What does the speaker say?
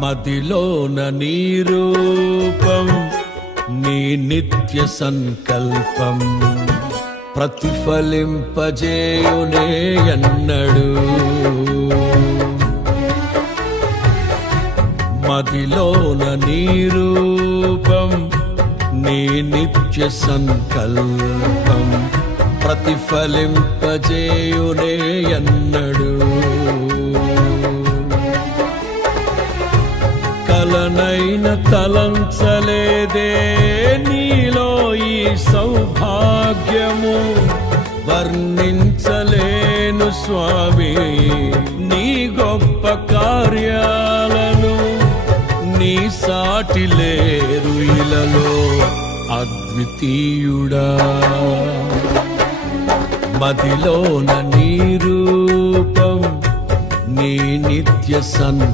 మదిలోన నీ రూపం, నీ నిత్య సంకల్పం ప్రతిఫలింపజేయునే ఎన్నడు. మదిలోన నీ రూపం, నీ నిత్య సంకల్పం ప్రతిఫలింపజేయునే ఎన్నడు. కలనైన తలంచలేదే నీలో ఈ సౌభాగ్యము, వర్ణించలేను స్వామి నీ గొప్ప కార్యాలను. నీ సాటి లేరు ఇలలో అద్వితీయుడా. మదిలోన నీ రూపం, నీ నిత్య సంకల్పం